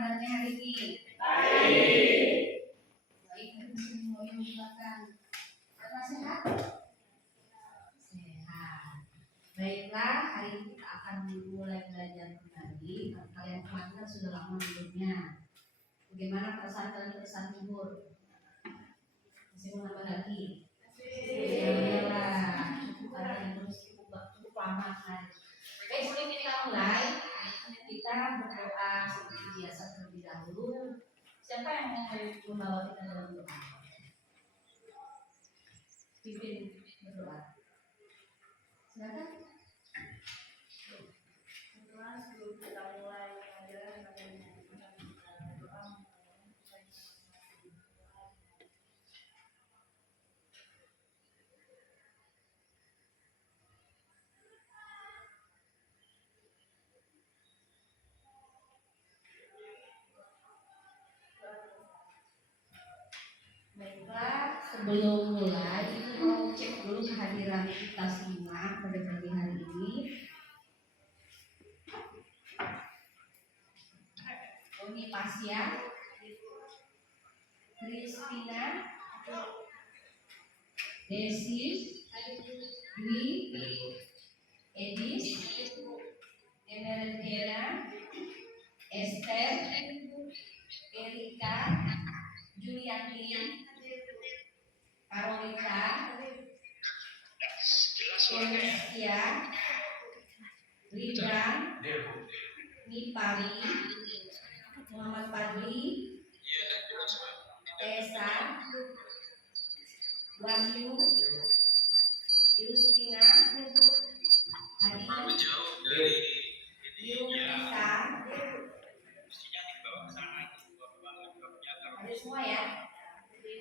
kabarnya hari ini? Baik. Baik, semua yang silakan. Apa sehat? Sehat. Baiklah, hari ini kita akan mulai belajar kembali. Kalian kemarin sudah lama tidurnya. Bagaimana perasaan kalian perasaan tidur? Masih mau nambah lagi? Iyalah, kalian cukup lama kan. Baik, sebelum kita mulai, kita berdoa seperti biasa terlebih dahulu. Siapa yang mau membawa kita dalam doa? Pimpin berdoa. Silakan. Teman-teman, sebelum kita mulai pelajaran pada hari ini, kita berdoa supaya Baiklah, sebelum mulai itu mau cek dulu kehadiran kita semua pada pagi hari ini. Ini Pasya, Kristina, Desi, Dwi, Edis, Emergena, Esther, Erika, Julianti, Karolita, Celestia, Ridwan, Nipari, Muhammad Fadli, Tessa, Wahyu, Justina, Hadi, Yulisa, ada semua ya.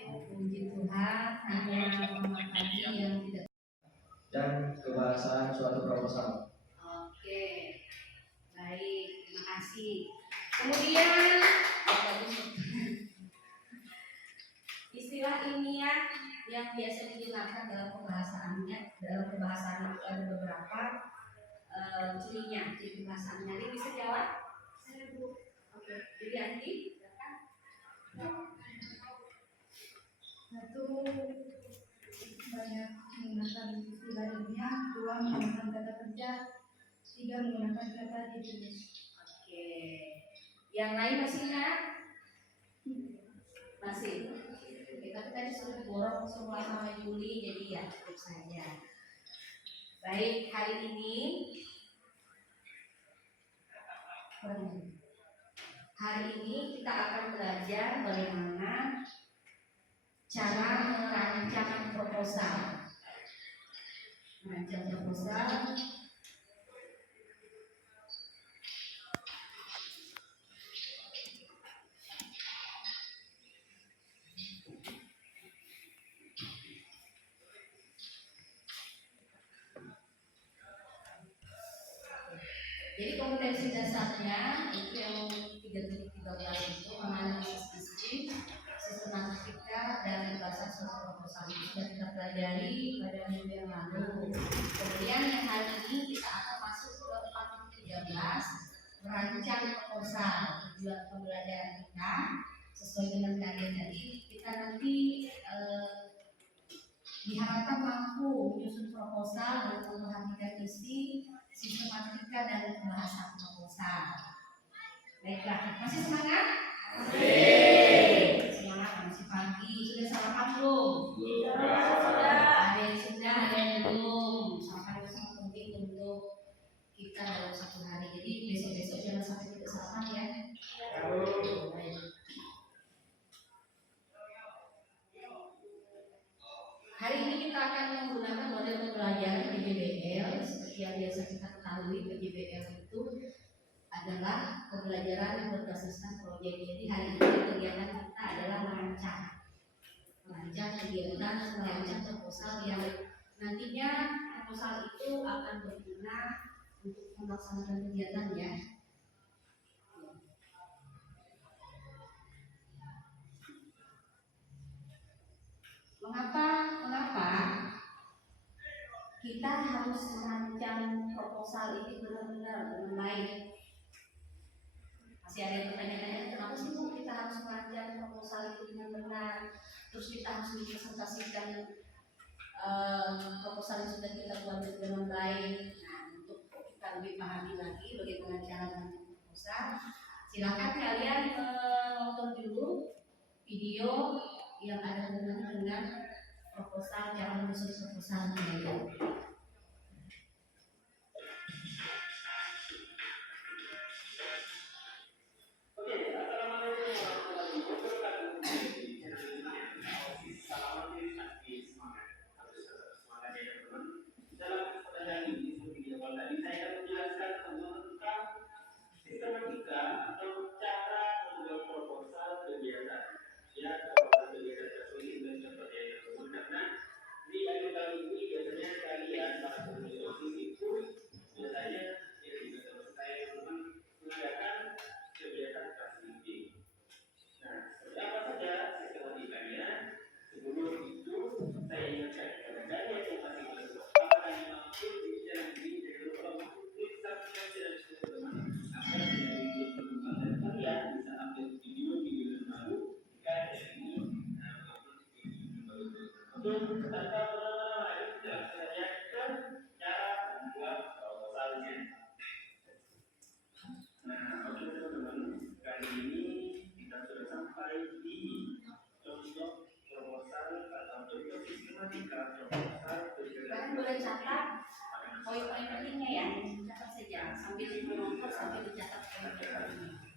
Puji Tuhan, hanya Muhammad Fadli yang tidak. Dan kebahasaan suatu proposal. Oke, baik, terima kasih. Kemudian istilah ilmiah yang biasa digunakan dalam pembahasannya, dalam pembahasan itu ada beberapa cirinya, ciri pembahasannya. Ini bisa jawab? Oke, jadi Andi, silakan. satu, banyak menggunakan istilah ilmiah, dua, menggunakan kata kerja, tiga, menggunakan kata ditulis. Oke, yang lain masih ingat? Masih. Oke, tapi tadi sudah diborong semua sama Juli, jadi ya cukup saja. Baik, hari ini kita akan belajar bagaimana cara merancang proposal. Merancang proposal. Jadi kompetensi dasarnya itu yang 3.13 itu menganalisis isi, sistematika dan bahasa suatu proposal itu sudah kita pelajari pada minggu yang lalu. Kemudian yang hari ini kita akan masuk ke 4.13 merancang proposal. Tujuan pembelajaran kita sesuai dengan kajian tadi, kita nanti diharapkan mampu menyusun proposal dan memperhatikan isi, sistematika dan pembahasan proposal. Baiklah, masih semangat? Semangat, masih pagi. Sudah sarapan belum? Sudah. Ada yang sudah, ada yang belum. Sarapan itu sangat penting untuk kita dalam satu hari. Jadi besok-besok jangan sampai tidak sarapan ya. Hari ini kita akan menggunakan model pembelajaran PJBL. Seperti yang biasa kita ketahui, PJBL itu adalah pembelajaran yang berbasis proyek. Jadi hari ini kegiatan kita adalah merancang kegiatan, merancang proposal yang nantinya proposal itu akan berguna untuk melaksanakan kegiatan ya. Mengapa kita harus merancang proposal ini benar-benar dengan baik? Masih ada yang bertanya-tanya? harus mengajar proposal itu dengan benar, terus kita harus mempresentasikan proposal yang sudah kita buat dengan baik. Nah, untuk kita lebih pahami lagi bagaimana cara mengajar proposal, silakan kalian nonton dulu video yang ada hubungannya dengan proposal, cara menyusun proposalnya ya. Kalian boleh catat poin-poin pentingnya ya, catat saja sambil menonton sambil dicatat poin-poin pentingnya.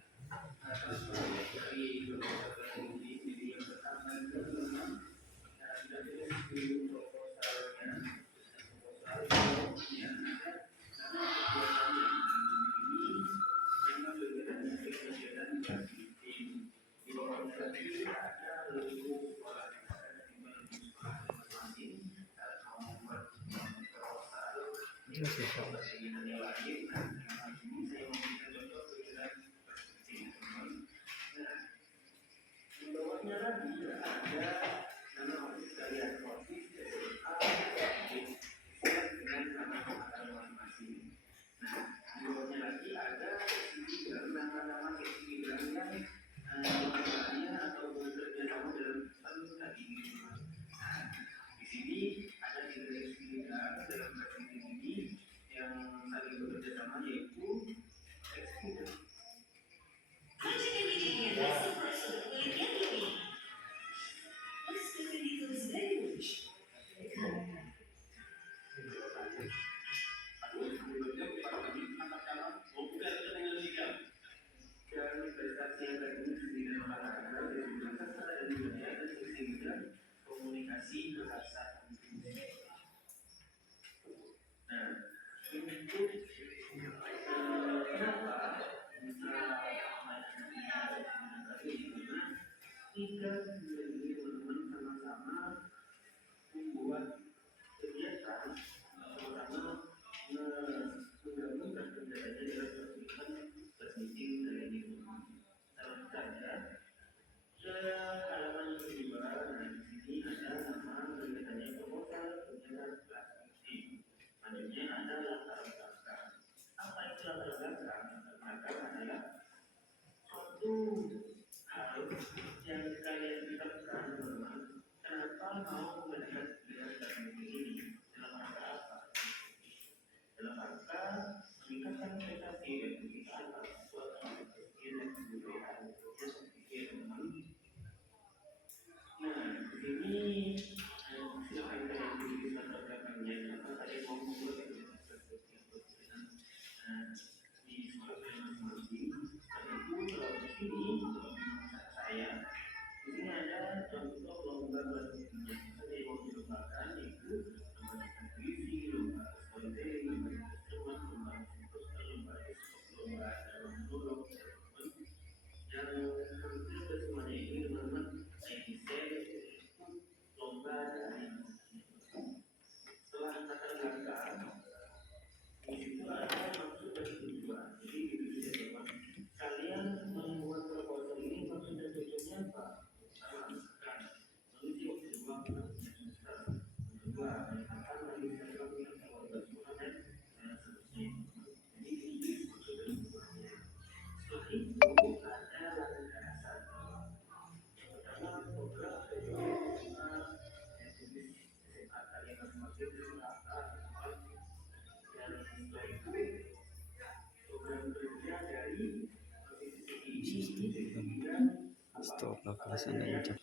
Stop nafasnya kencang.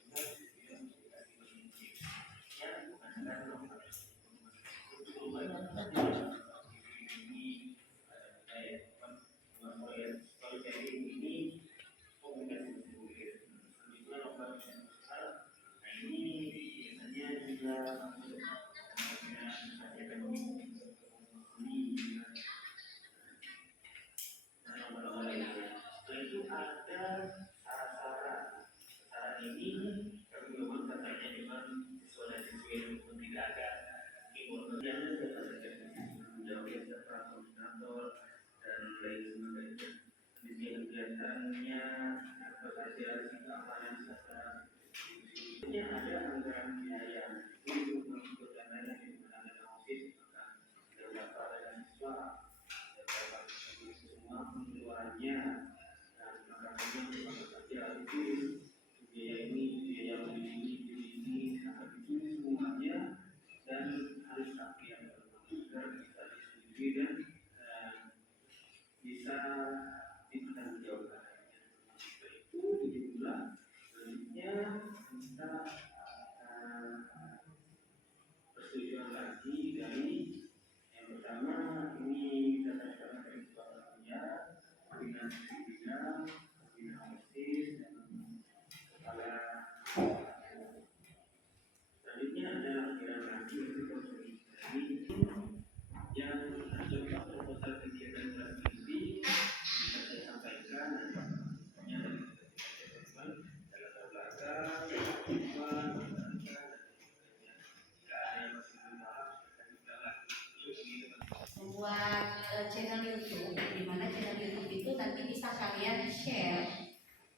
Membuat channel YouTube, di mana channel YouTube itu nanti bisa kalian share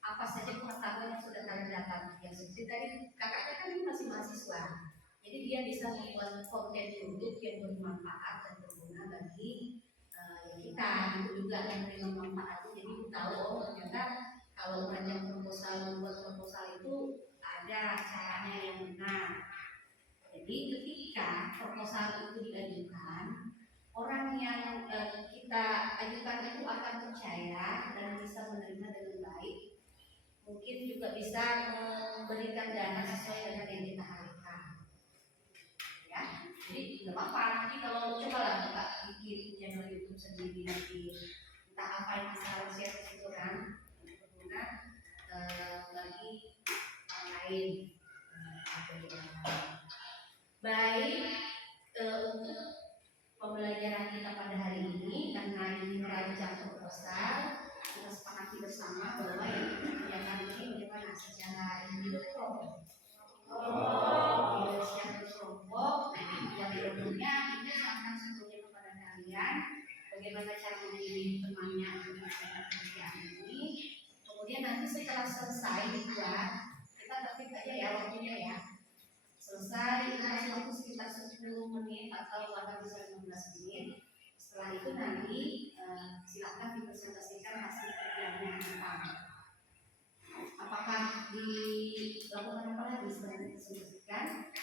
apa saja pengetahuan yang sudah kalian dapat. Yang seperti tadi kakaknya kan ini masih mahasiswa, jadi dia bisa membuat konten YouTube yang bermanfaat dan berguna bagi kita. Itu juga yang dengan manfaat. Jadi tahu oh ternyata kalau merancang proposal, membuat proposal itu ada caranya yang benar. Jadi ketika proposal itu diajukan, orang yang kita ajukan itu akan percaya dan bisa menerima dengan baik. Mungkin juga bisa memberikan dana sesuai dengan yang kita harapkan. Ya, jadi nggak apa-apa. Nanti kalau coba lah kita bikin channel YouTube sendiri nanti entah apa yang bisa share di situ kan, berguna bagi orang lain. Baik, untuk pembelajaran kita pada hari ini karena ini merancang proposal, kita sepakati bersama bahwa yang kita kerjakan ini bagaimana secara individu secara kelompok yang ilmunya ini akan sebutnya kepada kalian bagaimana cara memilih temannya untuk melakukan pekerjaan ini. Kemudian nanti setelah selesai dibuat, kita tertib aja ya waktunya ya. Selesai kasih waktu sekitar 10 menit atau bahkan bisa 15 menit. Setelah itu nanti silakan dipresentasikan hasil kerjanya apa. Apakah dilakukan apa lagi setelah dipresentasikan?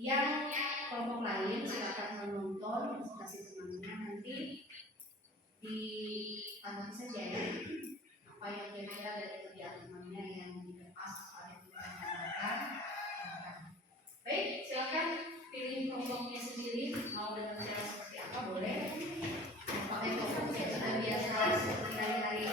Yang kelompok lain silakan menonton presentasi temannya nanti ditanggapi saja ya. Apa yang kira-kira dari kerjaan temannya yang tidak pas pada yang kita rencanakan. Baik, silakan pilih kelompoknya sendiri, mau dengan cara seperti apa boleh. Pakai kelompok yang sudah biasa seperti hari-hari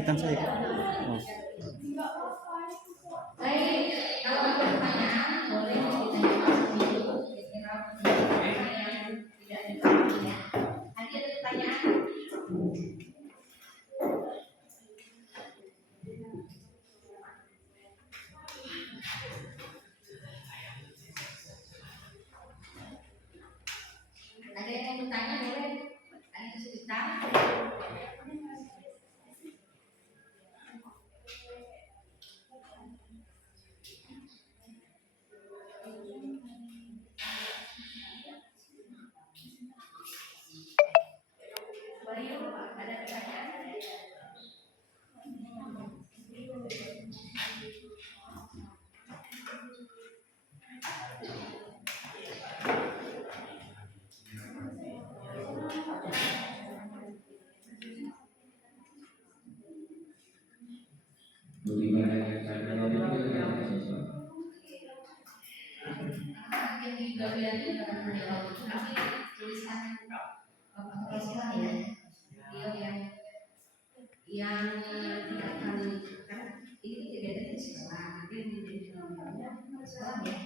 kelihatan saya. Oh. Baik, kalau ada pertanyaan boleh ditanyakan dulu. Kira-kira apa yang tidak dipahami ya. Nanti ada pertanyaan. Ada yang mau bertanya boleh. Ada kesulitan. Boleh yuk, ada pertanyaan? Bagaimana caranya itu Yang di bagian itu akan menjawab itu nanti tulisan Rasulullah ya. Beliau yang tidak akan kan ini tidak ada di sekolah, nanti menjadi sekolah ya.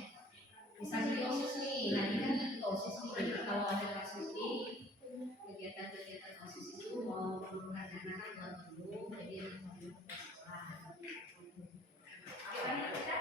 Misalnya di OSIS nih, nanti kan di OSIS nih, kalau ada kasus ini kegiatan-kegiatan OSIS itu mau memerlukan anak kan buat dulu, jadi yang perlu ke sekolah. Gimana kita?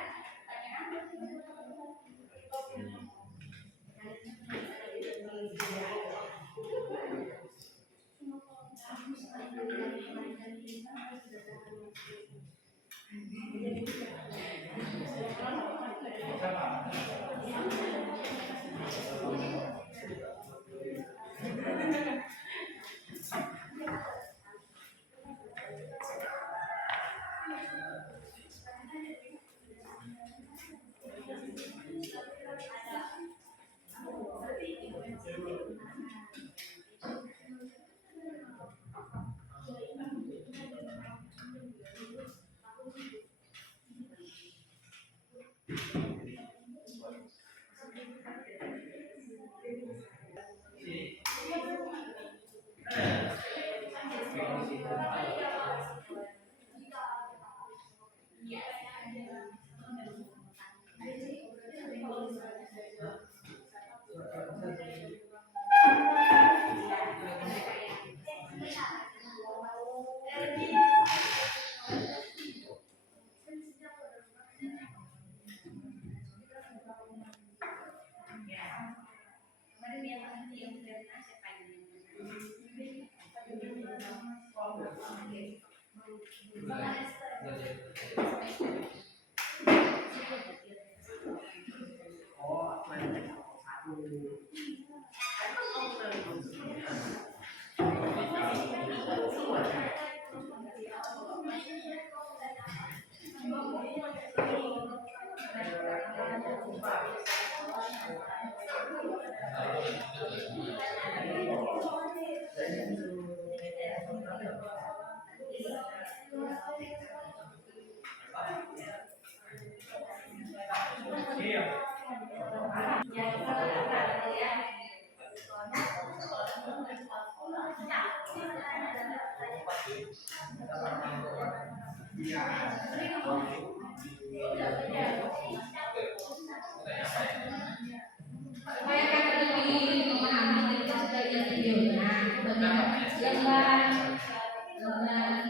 Supaya kita lebih memahami kita sudah lihat videonya, bagaimana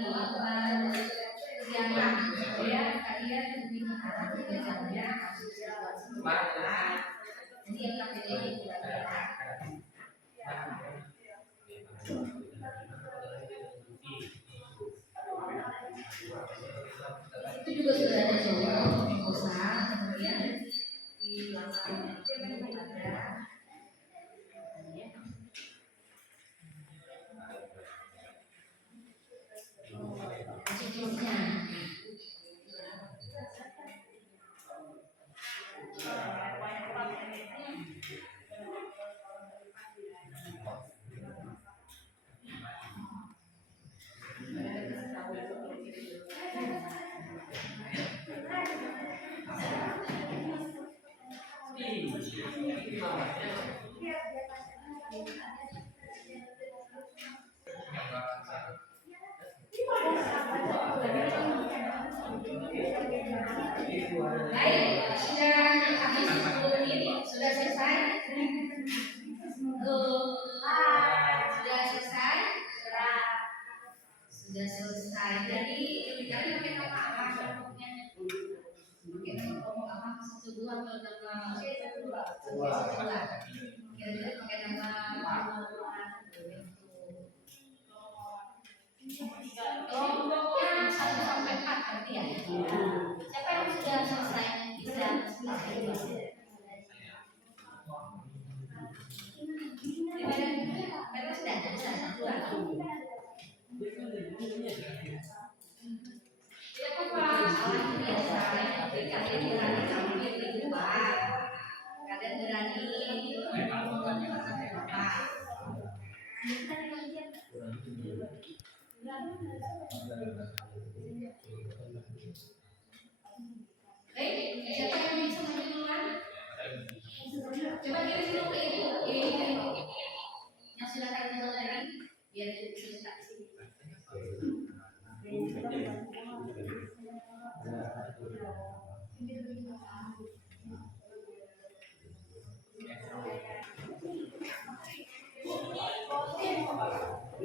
gambar kegiatan supaya kalian lebih mengarah kegiatannya jadi yang KPD itu juga sudah ada contoh proposal kemudian di lapangan ada ciklusnya. Baik, sudah habis 10 menit, sudah selesai. Sudah selesai. Sudah selesai. Jadi kalian pakai nama apa? Kelompoknya? Pakai nama kelompok apa? 1, 2 atau nama? 1, 2. Kira-kira pakai nama kelompoknya 1 sampai 4 berarti ya. Siapa yang sudah selesai bisa selesai? Mereka sudah bisa 1. Ya apa? Soalnya biasa. Tapi kalian berani ambil di luar. Kalian berani sampai apa? Baik, siapa yang bisa ambil duluan? Coba kirim dulu ke ibu. Yang sudah kalian tahu tadi, biar ibu bisa sini.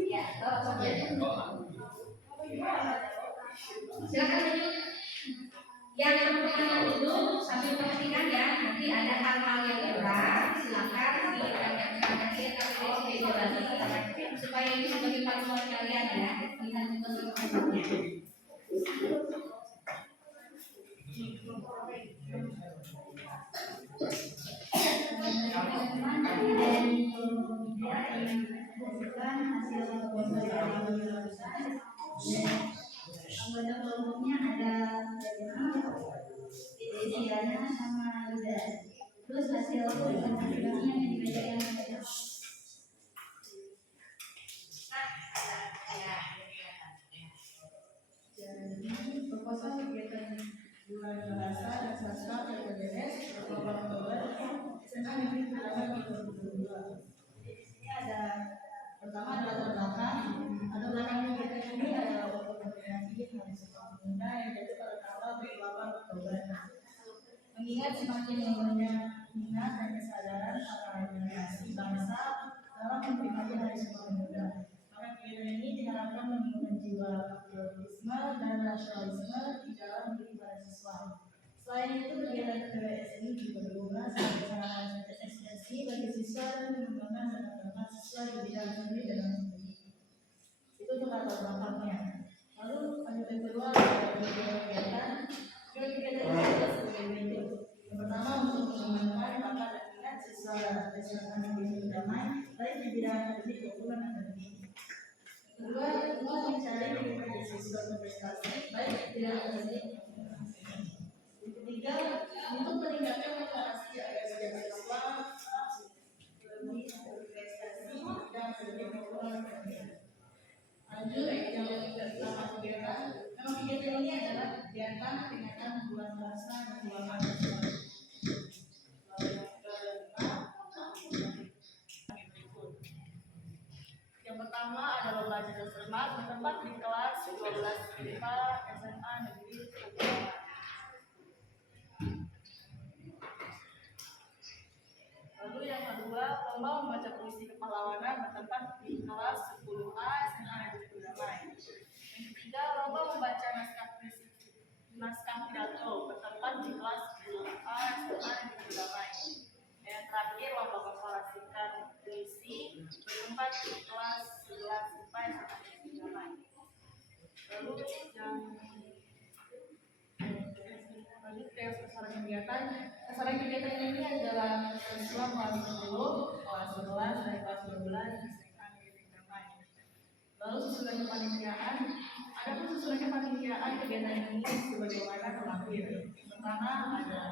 Ya, bawa saja. Silakan tunjuk. Yang kelompoknya dulu sambil perhatikan ya. Nanti ada hal-hal yang kurang, silakan ditanyakan ke KPD supaya ini sebagai panduan kalian ya. Lihat bentuk-bentuknya. Anggota kelompoknya ada Diana sama Lida. Terus hasil presentasinya yang dibacakan saja. Jadi proposal kegiatan bulan bahasa dan sastra PPDS Oktober SMA Negeri Kelahiran 2022. Di sini ada pertama adalah belakang. Ada belakang kegiatan ini adalah koordinasi Hari Sumpah Pemuda yang jatuh pada tanggal 28 Oktober. Mengingat semakin menurunnya minat dan kesadaran para generasi bangsa dalam memperingati Hari Sumpah Pemuda, maka kegiatan ini diharapkan menumbuhkan jiwa patriotisme dan nasionalisme di dalam diri para siswa. Selain itu, kegiatan PPDS ini juga berguna sebagai sarana ekspresi bagi siswa dan mengembangkan bakat siswa di bidang seni dan teknologi. Itu untuk latar belakangnya. Lalu lanjut yang kedua adalah kegiatan. Kegiatan ini adalah sebagai bentuk. Yang pertama untuk mengembangkan bakat dan minat siswa SMA Negeri Damai baik di bidang akademik maupun akademik. Kedua, untuk mencari menjadi siswa berprestasi baik di bidang akademik maupun akademik. Yang ketiga, untuk meningkatkan motivasi agar setiap siswa lebih berprestasi dan akademik maupun akademik. Lanjut, yang pertama kegiatan. Nama kegiatan ini adalah kegiatan peringatan bulan bahasa dan bulan nasional. Yang pertama adalah belajar dan cermat bertempat di kelas 12 IPA SMA Negeri Kelahiran. Lalu yang kedua, lomba membaca puisi kepahlawanan bertempat di kelas 10A SMA Negeri Kelahiran. Yang ketiga, lomba membaca naskah pidato bertempat di kelas 10A SMA Negeri Kelahiran. Yang terakhir, lomba mengkolasikan puisi bertempat di kelas 11 IPA SMA Negeri Kelahiran. Lalu yang sasaran kegiatan. Sasaran kegiatan ini adalah siswa kelas 10, kelas 11, dan kelas 12 SMA Negeri Kelahiran. Lalu susunan kepanitiaan. Adapun susunan kepanitiaan kegiatan ini sebagaimana terlampir. Pertama ada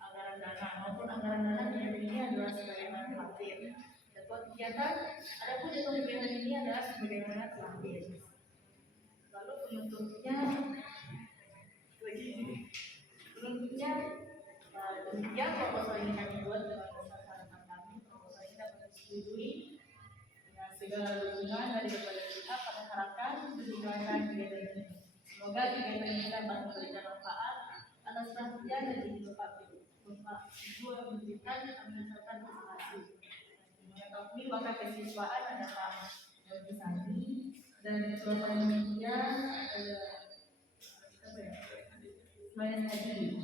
anggaran dana maupun anggaran dana kegiatan ini adalah sebagaimana terlampir. Jadwal kegiatan. Adapun jadwal kegiatan ini adalah sebagaimana terlampir. Lalu penutupnya demikian proposal ini kami buat dengan dasar harapan kami. Proposal ini dapat disetujui dengan segala dukungan dari berbagai pihak pada harapan berjalannya kegiatan ini. Semoga kegiatan ini dapat memberikan manfaat Atas perhatian dan ibu Bapak Ibu yang memberikan mengucapkan terima kasih. Mengetahui bakal kesiswaan ada Pak Yogi Sani dan ketua panitia ada apa ya? Ismail Hadi.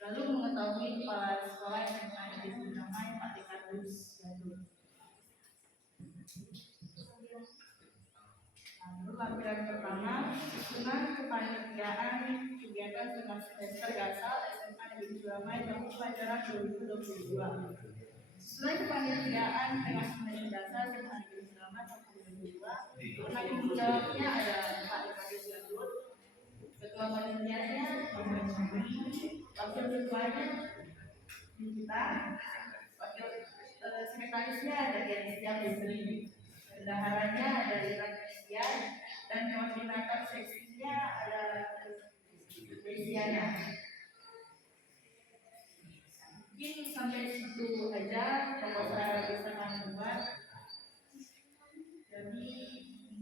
Lalu mengetahui kepala sekolah SMA Negeri Sumbermai Pak Dekadus Gadung. Lalu lampiran pertama, susunan kepanitiaan kegiatan setengah semester Gasal SMA Negeri Sumbermai tahun pelajaran 2022. Susunan kepanitiaan setengah semester Gasal SMA Negeri Sumbermai tahun 2022. Penanggung jawabnya ada Pak Dekadus Gadung. Ketua panitianya Pak Dekadus, wakil ketuanya kita, wakil sekretarisnya ada Genesia Febri. Bendaharanya ada Lina Christian dan koordinator seksinya ada Desiana. Mungkin sampai situ aja proposal bisa kami buat. Jadi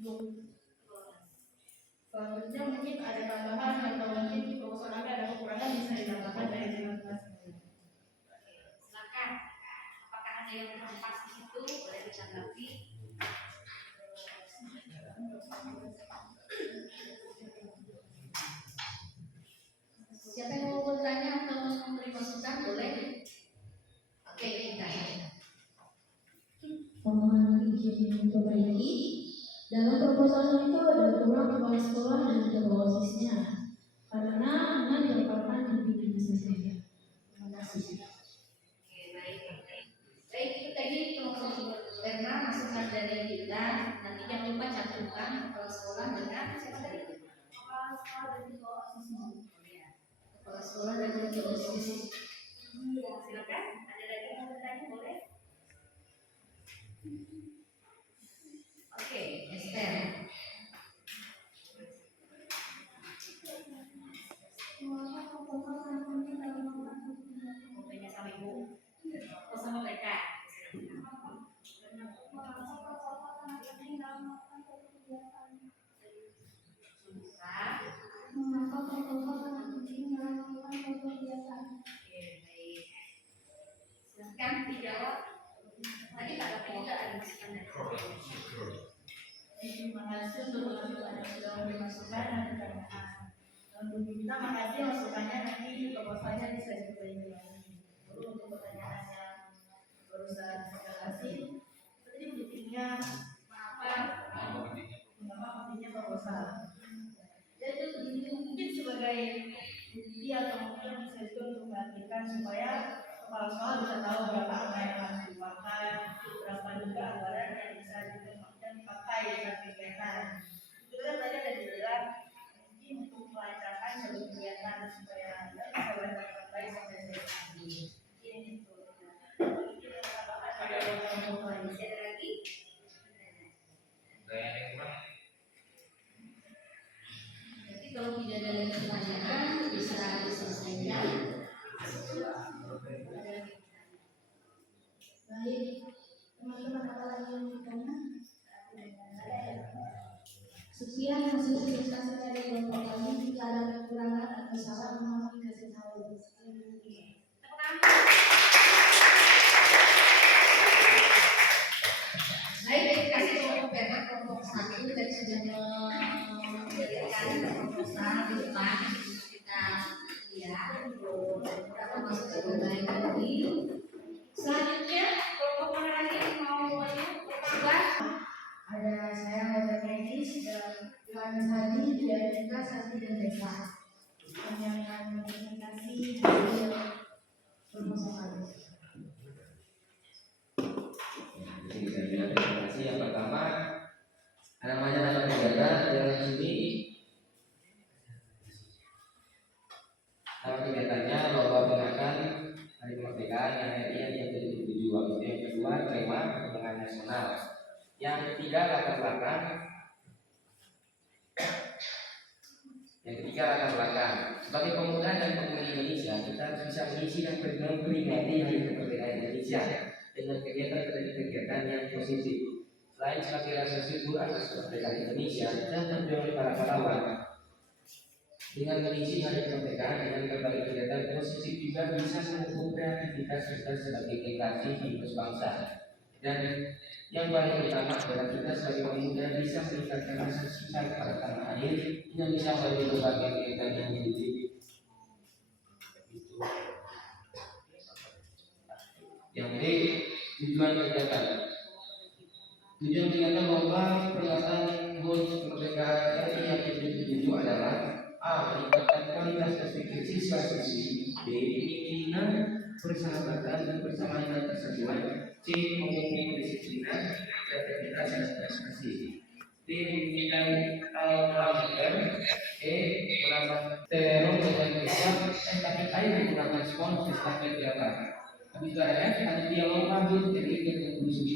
untuk selanjutnya mungkin ada tambahan atau mungkin proposal kami ada kekurangan bisa ditambahkan dari teman-teman. Silakan. Apakah ada yang kurang pas di situ? Boleh ditanggapi. Siapa yang mau bertanya atau memberi masukan boleh? Oke, kita. Mohon izin memperbaiki. Dalam proposal itu ada kurang kepala sekolah dan ketua OSIS-nya karena hanya dilaporkan di pimpinan saja. Terima kasih. Oke, baik. Baik, itu tadi kelompok Erna masukan dari kita. Nanti jangan lupa cantumkan kepala sekolah dengan siapa dari kita. Kepala sekolah dan ketua OSIS. Kepala sekolah dan ketua OSIS. Silakan. Ada lagi yang mau bertanya boleh? Oke, Esther. Fotonya sama ibu. Oh, sama mereka. Oke, baik. Silakan dijawab. Tadi Pak Bapak juga ada masukan dari Terima kasih untuk masukan yang sudah memberi masukan dan pertanyaan. Untuk kita makasih masukannya nanti proposalnya bisa diperbaiki lagi. Lalu untuk pertanyaan yang barusan saya kasih, tadi pentingnya mengapa pentingnya proposal. Jadi ini mungkin sebagai bukti atau mungkin bisa juga untuk memperhatikan supaya kepala sekolah bisa tahu berapa angka yang harus dipakai, berapa juga anggaran yang bisa dipakai dalam kegiatan. Itu kan tadi ada dibilang mungkin untuk melancarkan seluruh kegiatan supaya kita bisa berjalan baik sampai selesai. Mungkin itu. Mungkin ada yang mau lagi. Ada lagi? Jadi kalau tidak ada lagi pertanyaan bisa diselesaikan. Baik, teman-teman apa lagi yang bertanya? Sekian hasil presentasi dari kelompok kami. Jika ada kekurangan atau salah mohon dikasih tahu. Baik, terima kasih kelompok Perma, kelompok 1 tadi sudah memberikan proposal di depan kita lihat. Kita masuk ke bagian lagi. Selanjutnya kelompok mana lagi yang mau berbuat? Ada saya Robert Medis dan Johannes Hadi, Dianika, Sati dan Desa. Kami akan mempresentasi hasil proposal kami. Jadi saya bilang terima kasih. Yang pertama, namanya dalam kegiatan dalam sini. Dalam kegiatannya lomba peringatan Hari Kemerdekaan yang RI yang ke-77. Itu yang kedua, tema perkembangan nasional. Yang ketiga, latar belakang. Yang ketiga, latar belakang. Sebagai pemuda dan pemudi Indonesia, kita harus bisa mengisi dan memperingati Hari Kemerdekaan Indonesia dengan kegiatan yang positif. Selain sebagai rasa syukur atas kemerdekaan Indonesia dan perjuangan para pahlawan, Dengan mengisi hari kemerdekaan dengan berbagai kegiatan positif juga bisa mendukung kreativitas kita sebagai generasi penerus bangsa. Dan yang paling utama adalah kita sebagai pemuda bisa meningkatkan rasa cinta kepada tanah air dengan bisa melalui berbagai kegiatan yang mendidik. Yang B, tujuan kegiatan. Tujuan kegiatan lomba peringatan HUT kemerdekaan RI yang ke-77 adalah A. Meningkatkan kualitas berpikir siswa-siswi. B. Pembinaan persahabatan dan persamaan dan persatuan. C. Memupuk kedisiplinan, kreativitas dan prestasi. D. Menilai parameter. E. Menambah teror dengan besar estafet air menggunakan spons estafet gerakan. Habis itu ada panitia lomba HUT RI ke-79.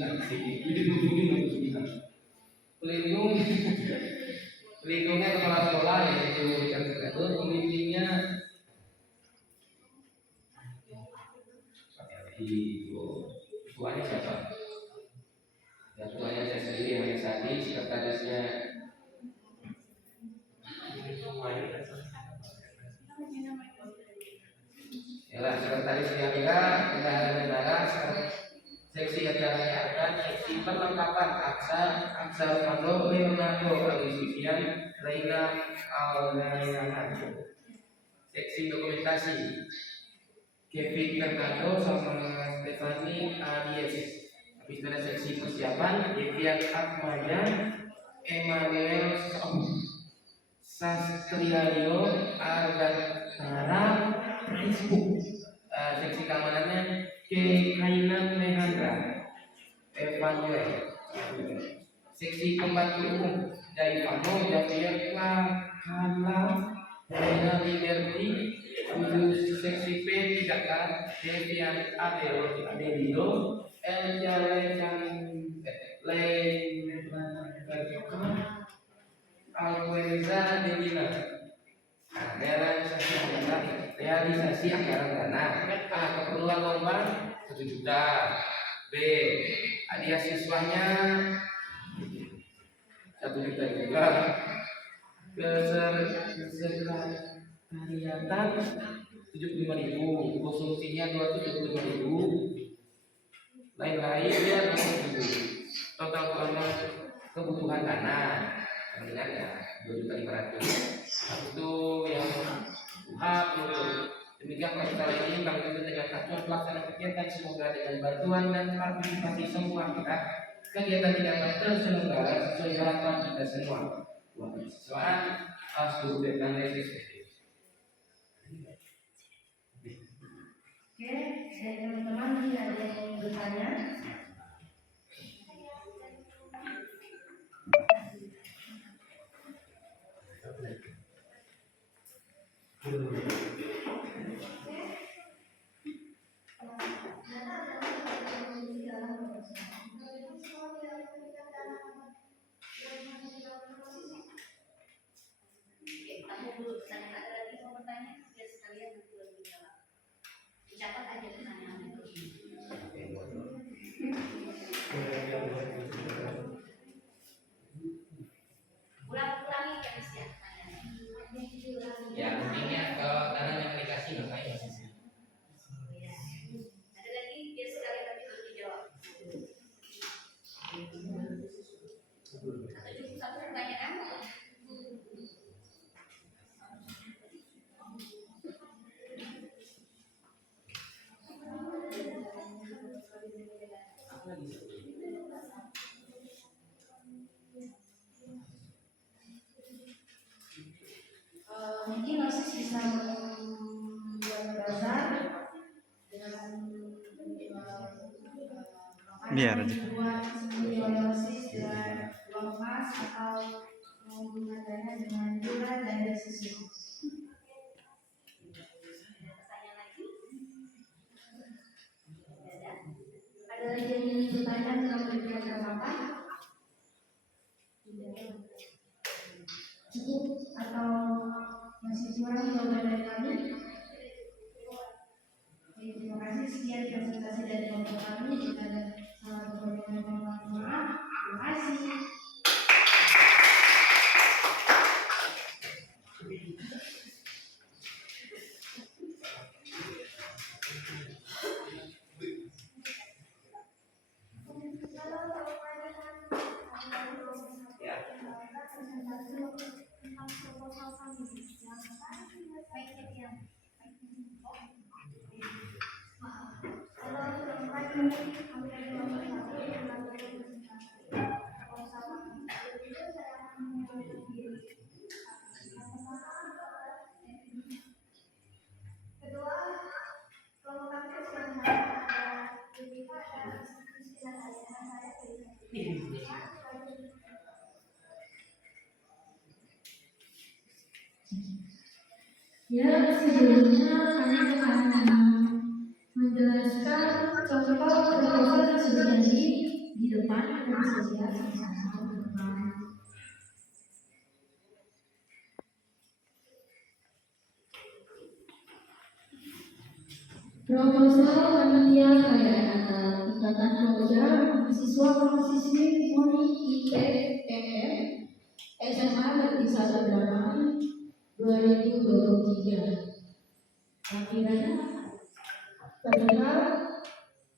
Pelindungnya kepala sekolah yaitu Direktur, pembimbingnya tuanya siapa? Ya tuanya saya sendiri hanya Sadi, sekretarisnya yalah sekretaris Yamira, bendahara bendahara, seksi acaranya akan seksi perlengkapan Aksar Mando, Leonardo Alisian, Reina Aldayangan. Seksi dokumentasi Kevin Fernando sama Stefani Aries. Habis itu ada seksi persiapan Devian Atmaja, Emmanuel Sastriayo, Argatara, Facebook. Seksi keamanannya Kainan Mehandra, Evanuel. Seksi pembantu umum Daivano, Javier Lakala, Rena Liberty. Untuk seksi P 3K Devian Adelio, Alwenza Delina. Realisasi anggaran dana. A. Keperluan lomba 1 juta. B. Hadiah siswanya 1 juta juga. Kesekretariatan 75.000, konsumsinya 275.000, lain-lain ya 60.000. Total kebutuhan dana dengan ya 2.500.000. Itu yang demikian perkara ini kami tutup dengan acuan pelaksanaan kegiatan, semoga dengan bantuan dan partisipasi semua pihak kegiatan tidak dapat terselenggara sesuai harapan kita semua. Siswaan seluruh dan Oke, dari teman-teman mungkin ada yang ingin bertanya. Catat aja pertanyaan itu. Ulangi guys ya pertanyaannya. ya intinya ke dana yang dikasih ngapain ya? Ada lagi biar sekali tadi baru dijawab. Atau cukup satu pertanyaan? Mungkin OSIS bisa membuat bazar dengan Biar aja. dibuat sendiri oleh OSIS dengan uang emas atau menggunakannya dengan bulan dan beasiswa. Pertanyaan lagi? Ada? Ada lagi yang ingin bertanya tentang kegiatan apa? Cukup atau masih kurang jawaban dari kami? Oke, terima kasih. Sekian presentasi dari kelompok kami. Jika ada salah atau kekurangan, mohon maaf. Terima kasih. Ya, sebelumnya kami akan menjelaskan contoh proposal yang sudah jadi di depan dan saja sama-sama berdepan. Proposal panitia perayaan Natal Ikatan Pemuda Mahasiswa Mahasiswi Moni IPMM SMA Negeri 1 Braman 2023. Akhirnya perihal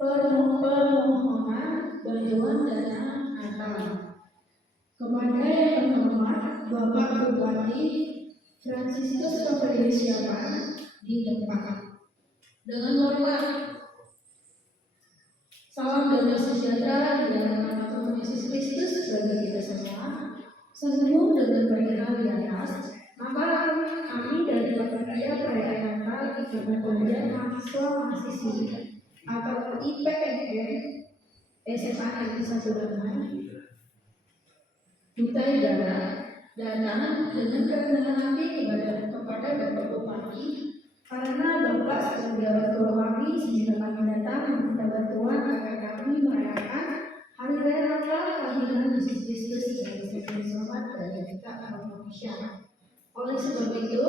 permohonan bantuan dana Natal kepada yang terhormat Bapak Bupati Fransiskus Topelius Siapan di tempat. Dengan hormat, salam damai sejahtera di dalam nama Tuhan Yesus Kristus bagi kita semua. Sesungguh dengan perihal di atas, maka kami dari panitia perayaan Natal Ikatan Pemuda Mahasiswa Mahasiswi atau IPMM SMA Negeri 1 Braman Kutai Barat datang dengan kerendahan hati kepada Bapak Bupati karena Bapak sudah menjawab kami sehingga kami datang meminta bantuan agar kami merayakan Hari Raya Natal kelahiran Yesus Kristus sebagai satu selamat dari kita kaum manusia. Oleh sebab itu,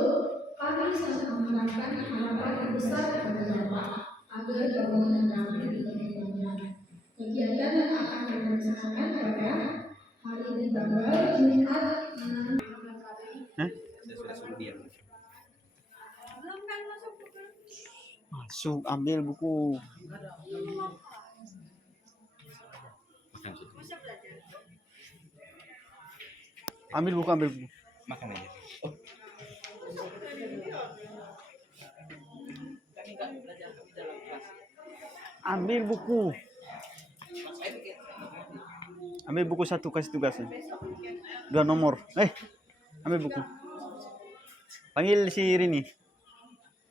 kami sangat mengharapkan harapan yang besar kepada Bapak agar permohonan kami dikabulkan. Kegiatan yang akan dilaksanakan pada hari ini tanggal Jumat 6 Masuk, ambil buku. Ambil buku. Makan aja. Ambil buku. Ambil buku 1, kasih tugasnya. 2 nomor. Ambil buku. Panggil si Rini.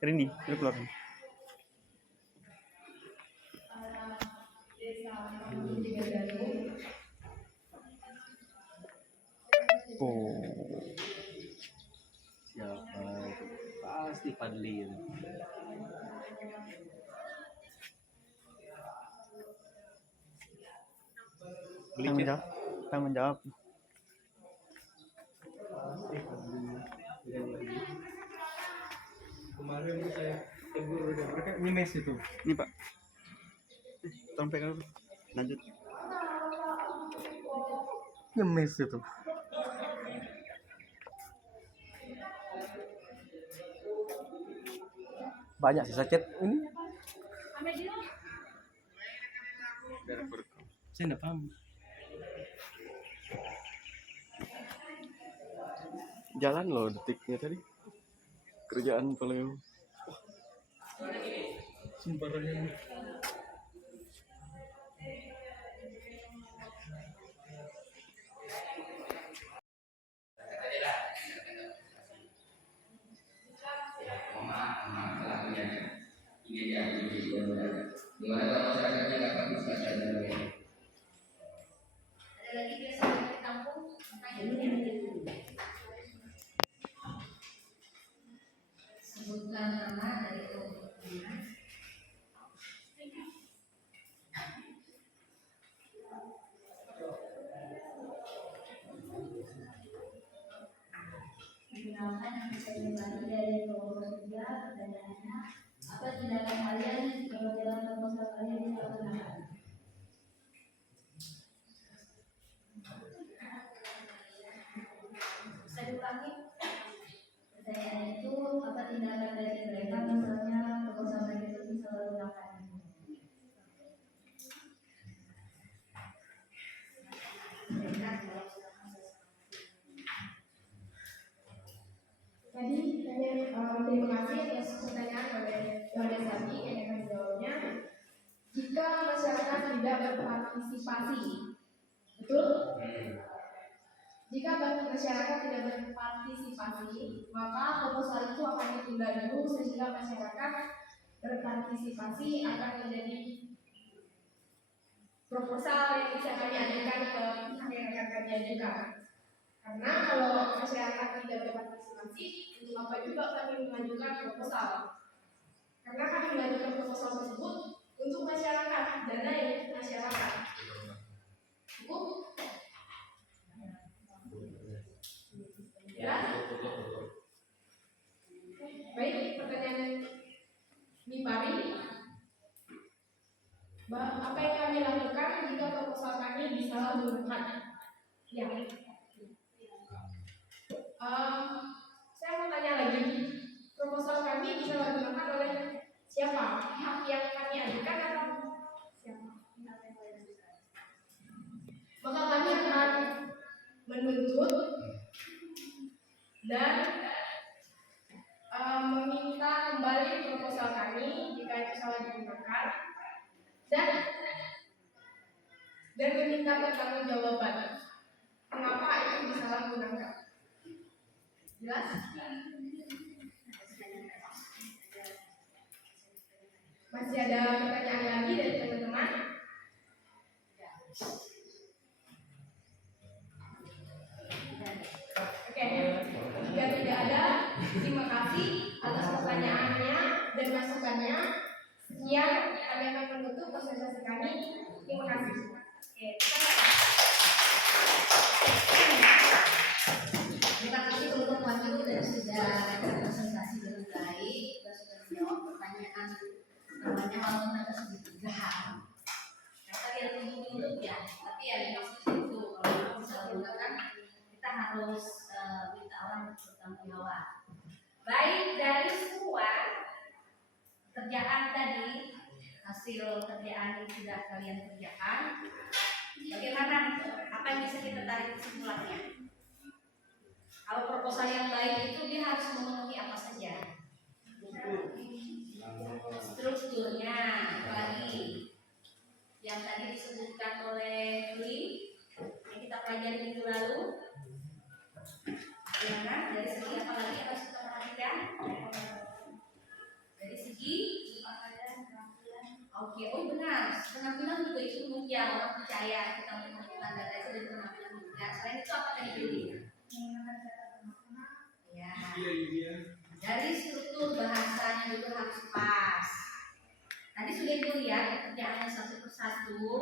Keluar. Oh. Siapa itu? Pasti Fadli itu. Tanggung jawab. Kemarin saya tegur mereka ini mes itu. Ini Pak. Tolong pegang dulu. Lanjut. Ngemes itu. Banyak sih sakit ini. Saya enggak paham. Jalan loh detiknya tadi. Kerjaan paling sembarangan. Gimana kalau masyarakatnya nggak partisipasi dalamnya? Ada lagi biasa yang ditampung, sebutkan nama dari kelompoknya. Perkenalkan, saya kembali dari kelompok 3. Pertanyaannya, apa tindakan kalian kalau dalam proposal kalian dilakukan? Saya ulangi. Pertanyaan itu, apa tindakan dari mereka misalnya proposal mereka itu bisa dilakukan? Tadi terima kasih atas pertanyaan oleh Yohanes Abi yang akan menjawabnya. Jika masyarakat tidak berpartisipasi. Betul? Jika bagi masyarakat tidak berpartisipasi, maka proposal itu akan ditunda dulu sehingga masyarakat berpartisipasi akan menjadi proposal yang bisa kami ajukan ke pihak yang akan kami ajukan. Karena kalau masyarakat tidak berpartisipasi, untuk apa juga kami mengajukan proposal? Karena kami mengajukan proposal tersebut untuk masyarakat, dana yang untuk masyarakat. Cukup? Ya? Baik, pertanyaan Mipari. Apa yang kami lakukan jika proposal kami disalahgunakan? Ya. Saya mau tanya lagi. Proposal kami disalahgunakan oleh siapa? Pihak yang kami ajukan atau siapa? Maka kami akan menuntut dan meminta kembali proposal kami jika itu salah digunakan dan meminta pertanggungjawaban mengapa itu disalahgunakan. Jelas? Masih ada pertanyaan lagi dari teman-teman? Oke, jika tidak ada, terima kasih atas pertanyaannya dan masukannya. Sekian, kami akan menutup presentasi kami. Terima kasih. Oke, Terima kasih untuk Wahyu dan sudah presentasi dengan baik. Kita sudah menjawab pertanyaan namanya walaupun agak sedikit gahar. Karena dia tutup ya, tapi ya di itu kalau kita bisa gunakan kita harus minta orang bertanggung jawab. Baik, dari semua kerjaan tadi, hasil kerjaan yang sudah kalian kerjakan, bagaimana? Apa yang bisa kita tarik kesimpulannya? Kalau proposal yang baik itu dia harus memenuhi apa saja? Strukturnya, apalagi yang tadi disebutkan oleh Lee yang kita pelajari minggu lalu. Gimana? Dari segi apa lagi yang harus kita perhatikan? Dari segi oke, oh benar, penampilan juga itu muncul orang percaya kita mengumpulkan data itu dari penampilan juga. Selain itu apa tadi Billy? Ya. Dari struktur bahasanya juga harus pas. Tadi sudah ibu lihat kerjaannya satu persatu,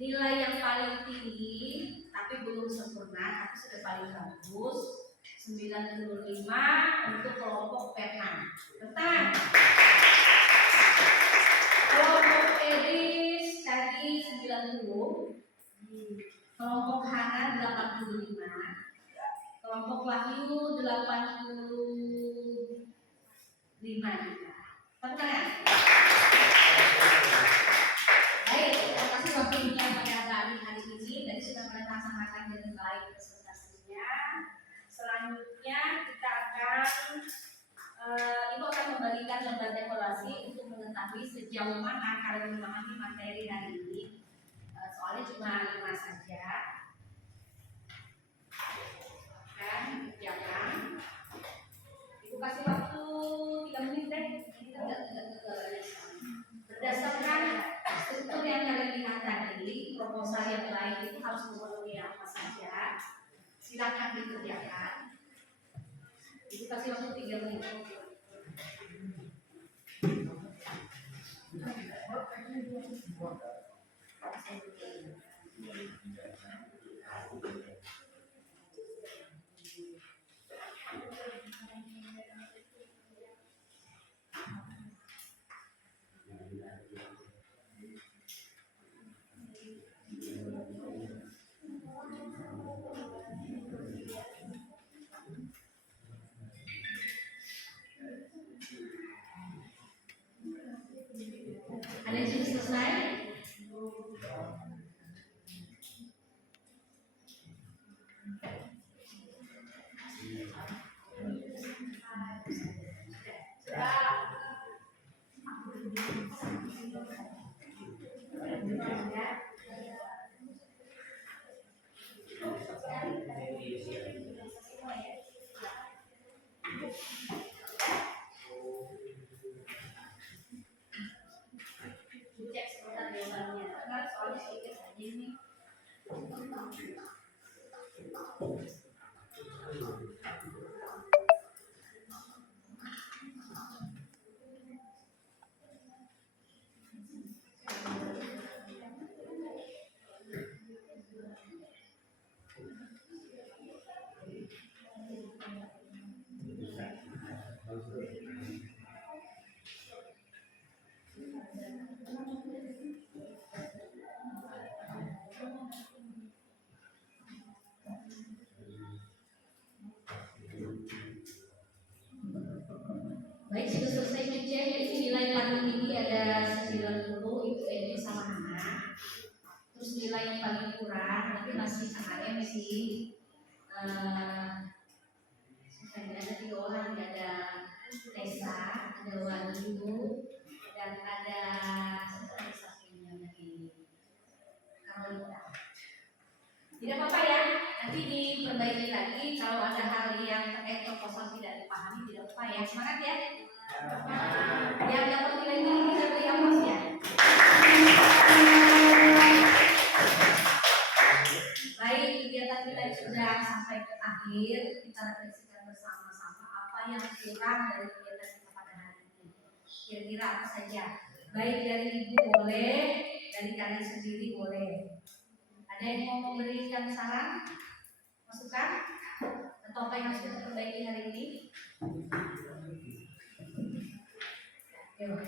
nilai yang paling tinggi tapi belum sempurna tapi sudah paling bagus 95 untuk kelompok P6. Betul. Kelompok Eris tadi 90, kelompok Hana 85, kelompok Wahyu 85 juga. Betul ya? Baik, terima kasih waktunya pada hari ini. Tadi sudah melaksanakan dengan baik presentasinya. Selanjutnya kita akan Ibu akan memberikan lembar evaluasi untuk mengetahui sejauh mana kalian memahami materi hari ini. Soalnya cuma 5 saja. Kan, jangan. Ibu kasih waktu 3 menit deh. Kita tidak berdasarkan struktur yang kalian lihat tadi, proposal yang baik itu harus memenuhi apa saja. Silakan dikerjakan. Ibu kasih waktu 3 menit. Baik, sudah selesai ngecek. Ini nilai paling tinggi ada 90, itu SD sama anak. Terus nilai yang paling kurang, tapi masih KM sih. Ada 3 orang, ada Tessa, ada Wahyu, dan ada satunya lagi Carolita. Tidak apa-apa ya, nanti diperbaiki lagi kalau ada hal yang terkait proposal tidak dipahami, tidak apa-apa ya. Semangat ya. Yang dapat nilai tinggi kita beri aplaus ya. Baik, kegiatan kita sudah sampai ke akhir. Kita refleksikan bersama-sama apa yang kurang dari kegiatan kita pada hari ini. Kira-kira apa saja? Baik dari ibu boleh, dari kalian sendiri boleh. Ada yang mau memberikan saran, masukan, atau apa yang harus kita perbaiki hari ini? Ayo.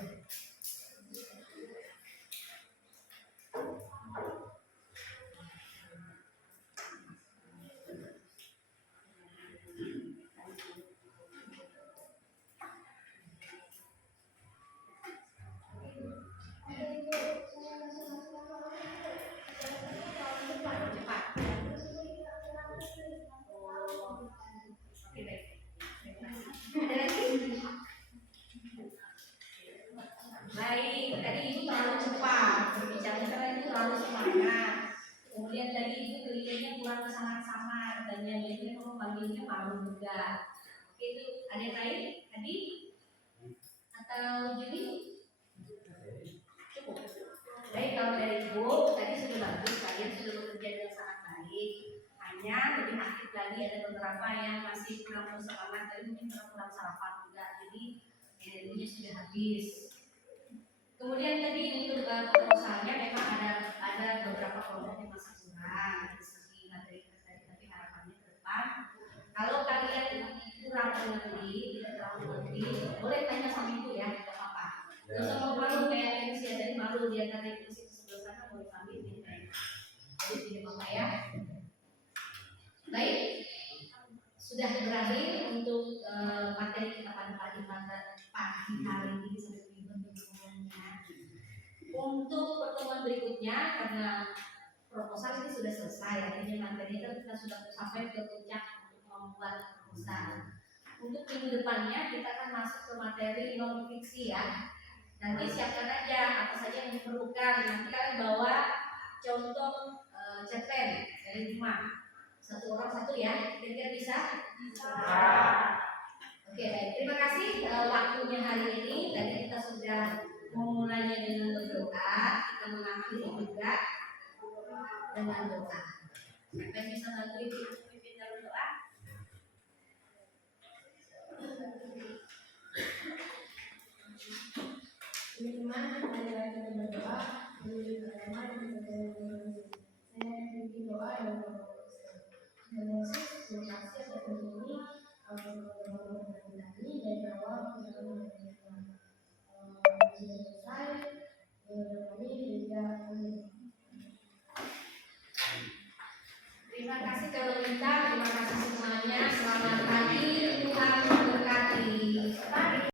Baik, tadi ibu terlalu cepat berbicara itu terlalu semangat. Kemudian tadi ibu kelilingnya kurang kesamar-samar dan yang lainnya kamu panggilnya malu juga. Oke, itu ada yang lain tadi atau Juli? Cukup. Baik, kalau dari ibu tadi sudah bagus, kalian sudah bekerja dengan sangat baik. Hanya lebih aktif lagi, ada beberapa yang masih kurang bersemangat, tapi mungkin kurang sarapan juga, jadi energinya sudah habis. Kemudian tadi untuk proposalnya memang ada beberapa kelompok yang masih kurang dari segi materi terkait, tapi harapannya ke depan kalau kalian kurang mengerti, tidak terlalu mengerti, boleh tanya sama ibu ya, tidak apa-apa. Gak usah malu kayak MC dari malu dia karena itu sebelah sana boleh kami minta. Jadi tidak apa-apa ya. Baik, sudah berakhir untuk materi kita pada pagi hari ini sampai untuk pertemuan berikutnya karena proposal ini sudah selesai, artinya materi kita sudah sampai ke puncak untuk membuat proposal. Untuk minggu depannya kita akan masuk ke materi non fiksi ya. Nanti siapkan aja apa saja yang diperlukan. Nanti kalian bawa contoh cerpen dari rumah. Satu orang satu ya. Kira-kira bisa? Oke, baik. Terima kasih waktunya hari ini. Tadi kita sudah memulainya dengan berdoa, kita mengakhiri juga dengan doa. Siapa yang bisa bantu ibu pimpin dalam doa? Teman-teman, mari kita berdoa. Saya pimpin doa dan Yesus, terima kasih atas ini. Kami dari awal selesai. Terima kasih Carolita, terima kasih semuanya. Selamat pagi, Tuhan memberkati.